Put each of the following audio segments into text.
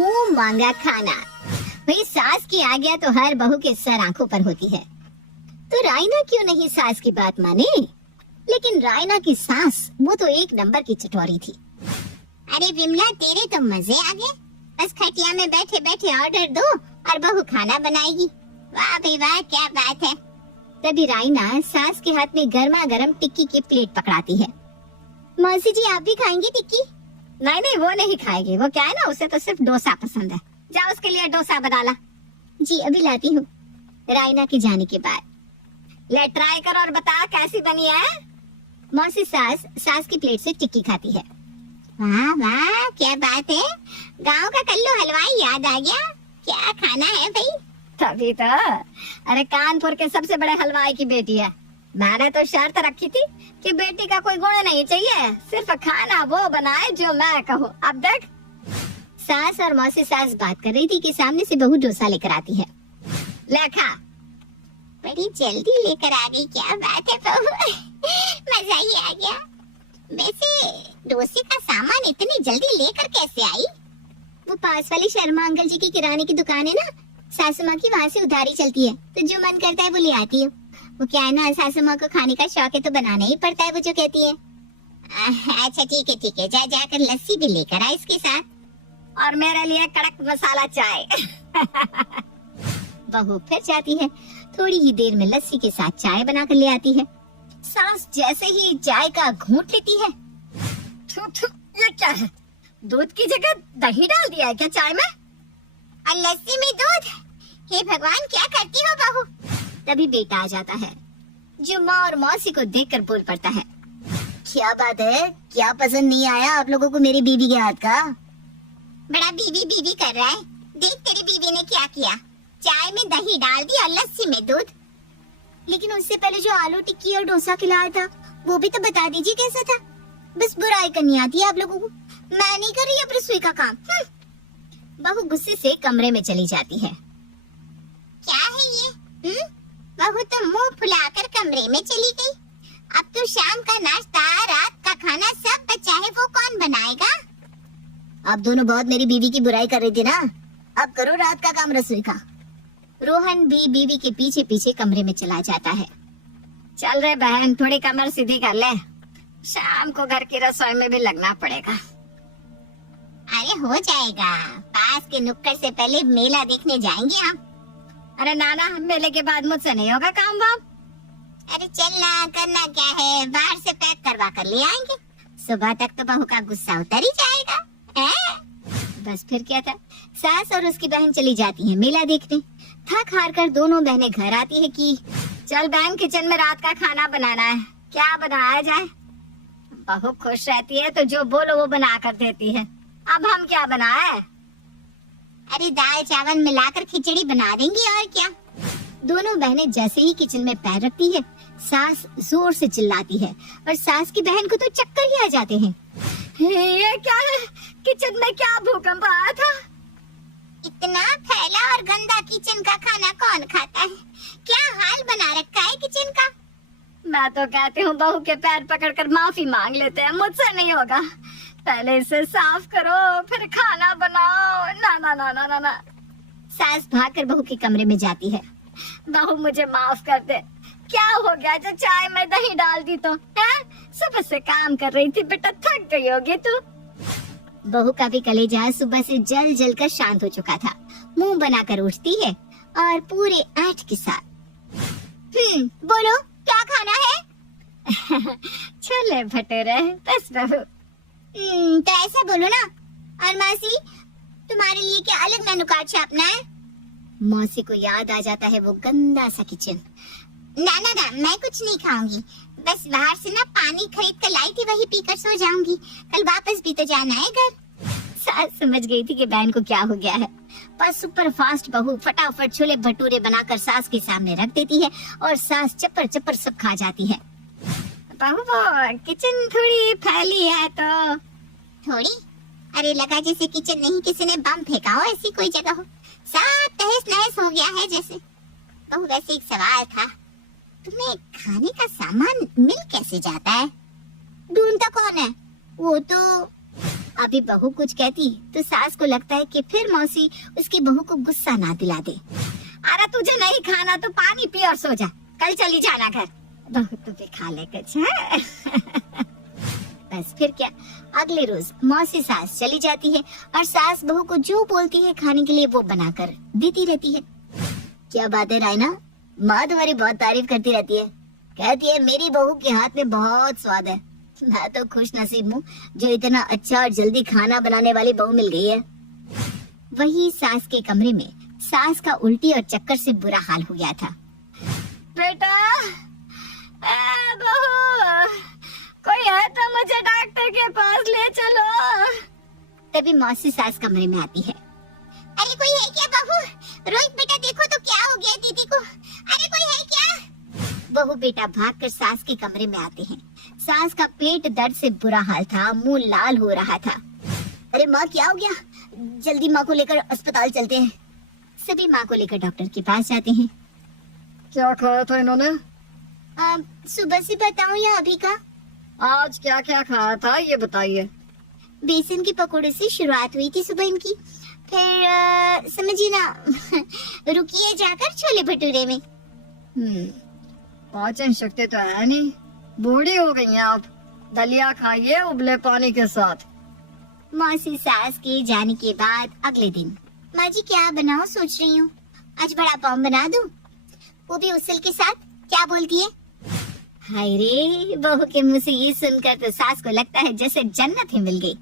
मुंह मांगा खाना। भाई सास की आज्ञा तो हर बहू के सर आंखों पर होती है, तो रायना क्यों नहीं सास की बात माने? लेकिन रायना की सास वो तो एक नंबर की चटोरी थी। अरे विमला, तेरे तो मजे आ गए। बस खटिया में बैठे बैठे ऑर्डर दो और बहू खाना बनाएगी। वाह भाई वाह, क्या बात है। तभी रायना सास के हाथ में गर्मा गर्म टिक्की की प्लेट पकड़ाती है। मौसी जी, आप भी खाएंगी टिक्की? नहीं नहीं, वो नहीं खाएगी। वो क्या है ना, उसे तो सिर्फ डोसा पसंद है। जाओ उसके लिए डोसा बना ला। जी अभी लाती हूँ। रायना के जाने के बाद ले ट्राई कर और बता कैसी बनी है। मौसी सास की प्लेट से टिक्की खाती है। वाह वाह, क्या बात है। गांव का कल्लू हलवाई याद आ गया। क्या खाना है भाई? तभी तो। अरे कानपुर के सबसे बड़े हलवाई की बेटी है। मैंने तो शर्त रखी थी कि बेटी का कोई गुण नहीं चाहिए, सिर्फ खाना वो बनाए जो मैं कहूँ। अब देख। सास और मौसी सास बात कर रही थी कि सामने से बहू डोसा लेकर आती है। ले खा। बड़ी जल्दी लेकर आ गई, क्या बात है बहू। मजा ही आ गया। वैसे डोसे का सामान इतनी जल्दी लेकर कैसे आई? वो पास वाली शर्मा अंकल जी की किराने की दुकान है ना, सासू माँ की, वहाँ से उधारी चलती है, तो जो मन करता है वो ले आती हूँ। वो क्या है ना, सासू माँ को खाने का शौक है तो बनाना ही पड़ता है, वो जो कहती है। अच्छा ठीक है, जा जाकर लस्सी भी लेकर आ इसके साथ, और मेरे लिए कड़क मसाला चाय। बहू फिर जाती है। थोड़ी ही देर में लस्सी के साथ चाय बनाकर ले आती है। सास जैसे ही चाय का घूंट लेती है, थू थू, ये क्या है? दूध की जगह दही डाल दिया है क्या चाय में? और लस्सी में दूध? हे भगवान, क्या करती हो बहू? तभी बेटा आ जाता है, जो माँ और मौसी को देखकर बोल पड़ता है। क्या बात है, क्या पसंद नहीं आया आप लोगों को मेरी बीवी के हाथ का? बड़ा बीवी कर रहा है। देख तेरी बीवी ने क्या किया, चाय में दही डाल दी और लस्सी में दूध। लेकिन उससे पहले जो आलू टिक्की और डोसा खिलाया था, वो भी तो बता दीजिए कैसा था। बस बुराई करनी आती है आप लोगों को। मैं नहीं कर रही अब रसोई का काम। बहू गुस्से से कमरे में चली जाती है। क्या है ये? बहू तो मुंह फुलाकर कमरे में चली गई। अब तो शाम का नाश्ता, रात का खाना सब बचा है, वो कौन बनाएगा? आप दोनों बहुत मेरी बीवी की बुराई कर रही थी ना, अब करो रात का काम रसोई का। रोहन भी बीवी के पीछे पीछे कमरे में चला जाता है। चल रे बहन, थोड़ी कमर सीधी कर ले, शाम को घर की रसोई में भी लगना पड़ेगा। अरे हो जाएगा, पास के नुक्कड़ से पहले मेला देखने जाएंगे हम। अरे नाना, मेले के बाद मुझसे नहीं होगा काम वाम। अरे चलना, करना क्या है, बाहर से पैक करवा कर ले आएंगे। सुबह तक तो बहू का गुस्सा उतर ही जाएगा। बस फिर क्या था, सास और उसकी बहन चली जाती हैं मेला देखने। थक हार कर दोनों बहनें घर आती है कि चल बहन, किचन में रात का खाना बनाना है, क्या बनाया जाए? बहू खुश रहती है तो जो बोलो वो बना कर देती है। अब हम क्या बनाए? अरे दाल चावल मिलाकर खिचड़ी बना देंगी, और क्या। दोनों बहनें जैसे ही किचन में पैर रखती है, सास जोर से चिल्लाती है और सास की बहन को तो चक्कर ही आ जाते हैं। ये क्या है? किचन में क्या भूकंप आया था? इतना फैला और गंदा किचन का खाना कौन खाता है? क्या हाल बना रखा है किचन का? मैं तो कहती हूँ बहू के पैर पकड़कर माफी मांग लेते हैं, मुझसे नहीं होगा। पहले इसे साफ करो फिर खाना बनाओ। ना ना ना ना ना ना। सास भागकर बहू के कमरे में जाती है। बहू मुझे माफ कर दे, क्या हो गया जो चाय में दही डाल दी तो? सुबह से काम कर रही थी बेटा, थक गई होगी तू। बहू का भी कलेजा सुबह से जल जल कर शांत हो चुका था। मुंह बनाकर उठती है और पूरे ऐठ के साथ, बोलो क्या खाना है? छोले भटूरे। बस बहू। तो ऐसा बोलो ना। और मौसी, तुम्हारे लिए क्या अलग मेनू कार्ड छापना है? मौसी को याद आ जाता है वो गंदा सा किचन। ना ना ना, मैं कुछ नहीं खाऊंगी, बस बाहर से ना पानी खरीद कर लाई थी, वही पीकर सो जाऊंगी, कल वापस भी तो जाना है घर। सास समझ गई थी कि बहन को क्या हो गया है। पर सुपर फास्ट बहू फटाफट छोले भटूरे बनाकर सास के सामने रख देती है और सास चप्पर चप्पर सब खा जाती है। बहू वो किचन थोड़ी फैली है तो। थोड़ी? अरे लगा जैसे किचन नहीं किसी ने बम फेंका हो, ऐसी कोई जगह हो। सब तहस नहस हो गया है जैसे। बहू वैसे एक सवाल था, तुम्हें खाने का सामान मिल कैसे जाता है? ढूंढता कौन है? वो तो अभी बहू कुछ कहती तो सास को लगता है कि फिर मौसी उसकी बहू को गुस्सा ना दिला दे। अरे तुझे नहीं खाना तो पानी पी और सो जा, कल चली जाना घर। बहू तो भी खा ले कुछ है। बस फिर क्या, अगले रोज मौसी सास चली जाती है और सास बहू को जो बोलती है खाने के लिए वो बनाकर देती रहती है। क्या बात है रायना, माँ तुम्हारी बहुत तारीफ करती रहती है, कहती है मेरी बहू के हाथ में बहुत स्वाद है। मैं तो खुश नसीब हूँ जो इतना अच्छा और जल्दी खाना बनाने वाली बहू मिल गई है। वही सास के कमरे में सास का उल्टी और चक्कर से बुरा हाल हो गया था। बेटा, बहू, कोई है तो मुझे डॉक्टर के पास ले चलो। तभी मौसी सास कमरे में आती है। अरे कोई है क्या बहू? रोहित बेटा देखो तो क्या हो गया दीदी को, अरे कोई है क्या? बहू बेटा भागकर सास के कमरे में आते हैं। सास का पेट दर्द से बुरा हाल था, मुंह लाल हो रहा था। अरे माँ क्या हो गया? जल्दी माँ को लेकर अस्पताल चलते हैं। सभी माँ को लेकर डॉक्टर के पास जाते हैं। क्या खाया था इन्होंने? सुबह से बताऊं या अभी का? आज क्या क्या खाया था ये बताइए। बेसन के पकोड़े से शुरुआत हुई थी सुबह इनकी, फिर समझिए ना रुकिए जाकर छोले भटूरे में। पाचन शक्ति तो है नहीं, बूढ़ी हो गई हैं आप। दलिया खाइए उबले पानी के साथ। मौसी सास के जाने के बाद अगले दिन, माँ जी क्या बनाओ सोच रही हूँ, आज बड़ा पाव बना दूं, वो भी उसल के साथ। क्या बोलती है? हाय रे, बहू के मुंह से ये सुनकर तो सास को लगता है जैसे जन्नत ही मिल गई।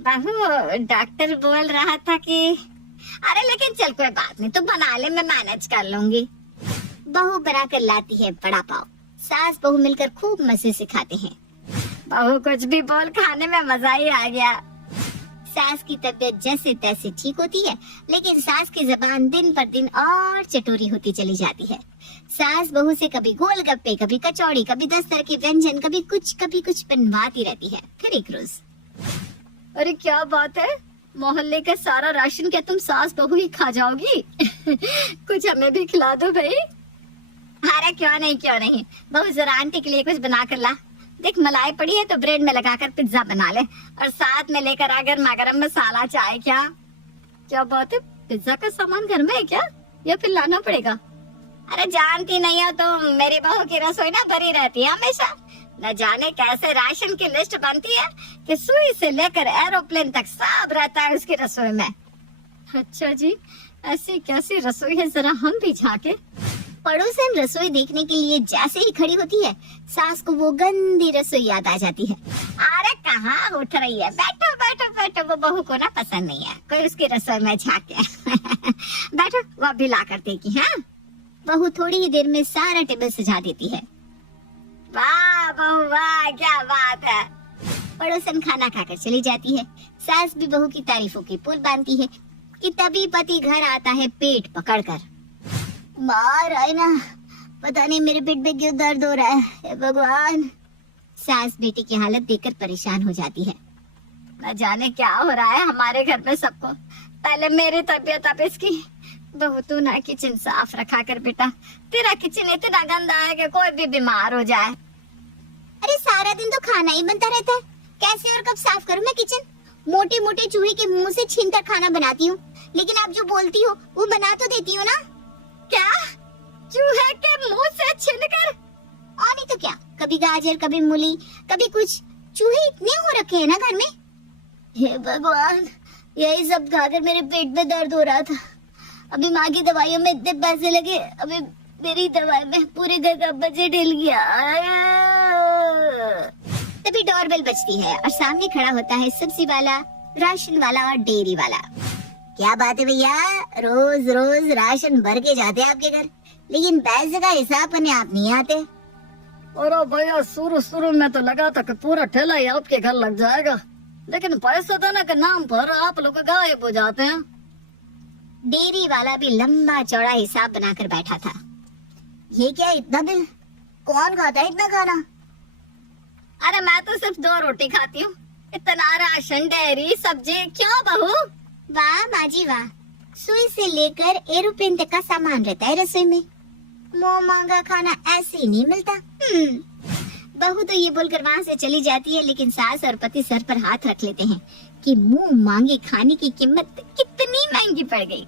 बहू डॉक्टर बोल रहा था कि अरे लेकिन चल कोई बात नहीं, तू बना ले, मैं मैनेज कर लूंगी। बहू बनाकर लाती है बड़ा पाव। सास बहू मिलकर खूब मजे से खाते हैं। बहू कुछ भी बोल, खाने में मजा ही आ गया। सास की तबीयत जैसे तैसे ठीक होती है, लेकिन सास की जबान दिन पर दिन और चटोरी होती चली जाती है। सास बहू से कभी गोलगप्पे, कभी कचौड़ी, कभी 10 तरह के व्यंजन, कभी कुछ बनवाती रहती है। फिर एक रोज, अरे क्या बात है, मोहल्ले का सारा राशन क्या तुम सास बहू ही खा जाओगी? कुछ हमें भी खिला दो भाई। अरे क्यों नहीं, बहू जरा आंटी के लिए कुछ बना कर ला। देख मलाई पड़ी है तो ब्रेड में लगाकर पिज्जा बना ले, और साथ में लेकर आ गरम मसाला चाय। क्या बात है, पिज्जा का सामान घर में है क्या या फिर लाना पड़ेगा? अरे जानती नहीं हो तुम, मेरी बहू की रसोई ना भरी रहती है हमेशा। न जाने कैसे राशन की लिस्ट बनती है कि सुई से लेकर एरोप्लेन तक सब रहता है उसकी रसोई में। अच्छा जी, ऐसी कैसी रसोई है, जरा हम भी झांके। पड़ोसन रसोई देखने के लिए जैसे ही खड़ी होती है, सास को वो गंदी रसोई याद आ जाती है। अरे कहाँ उठ रही है, बैठो बैठो बैठो। वो बहू को ना पसंद नहीं है कोई उसकी रसोई में झांके। बैठो, वो भी ला कर देगी। हाँ, बहू थोड़ी ही देर में सारा टेबल सजा देती है। वाह बहू वाह, क्या बात है। पड़ोसन खाना खाकर चली जाती है। सास भी बहू की तारीफों की पुल बांधती है कि तभी पति घर आता है पेट पकड़कर। मार आए ना, पता नहीं मेरे पेट में क्यों दर्द हो रहा है, हे भगवान। सास बेटी की हालत देखकर परेशान हो जाती है। न जाने क्या हो रहा है हमारे घर में सबको। पहले मेरी तबीयत, अब इसकी। बहू तू ना किचन साफ रखा कर बेटा, तेरा किचन इतना गंदा है कि कोई भी बीमार हो जाए। अरे सारा दिन तो खाना ही बनता रहता है, कैसे और कब साफ करूं मैं किचन? मोटे मोटे चूहे के मुंह से छीनकर खाना बनाती हूँ, लेकिन आप जो बोलती हो वो बना तो देती हो ना। क्या? चूहे के मुंह से छीनकर? और नहीं तो क्या, कभी गाजर, कभी मूली, कभी कुछ। चूहे इतने हो रखे हैं ना घर में। हे भगवान, यही सब खाकर मेरे पेट में दर्द हो रहा था। अभी माँ की दवाइयों में इतने पैसे लगे, अभी मेरी दवाई में पूरे घर का बजट हिल गया। तभी डोरबेल बजती है और सामने खड़ा होता है सब्जी वाला, राशन वाला और डेयरी वाला। क्या बात है भैया, रोज रोज राशन भर के जाते हैं आपके घर, लेकिन पैसे का हिसाब करने आप नहीं आते। और भैया शुरू में तो लगा था कि पूरा ठेला ही आपके घर लग जाएगा, लेकिन पैसा देने के नाम पर आप लोग गायब हो जाते हैं। डेयरी वाला भी लंबा चौड़ा हिसाब बनाकर बैठा था। ये क्या इतना बिल, कौन खाता है इतना खाना? अरे मैं तो सिर्फ 2 रोटी खाती हूँ, इतना राशन, डेयरी, सब्जी, क्यों बहू? वाह बाजी वाह, सुई से लेकर एरोप्लेन तक का सामान रहता है रसोई में। मुँह मांगा खाना ऐसे ही नहीं मिलता। बहू तो ये बोलकर वहाँ से चली जाती है, लेकिन सास और पति सर पर हाथ रख लेते हैं कि मुंह मांगे खाने की कीमत कितनी महंगी पड़ गई।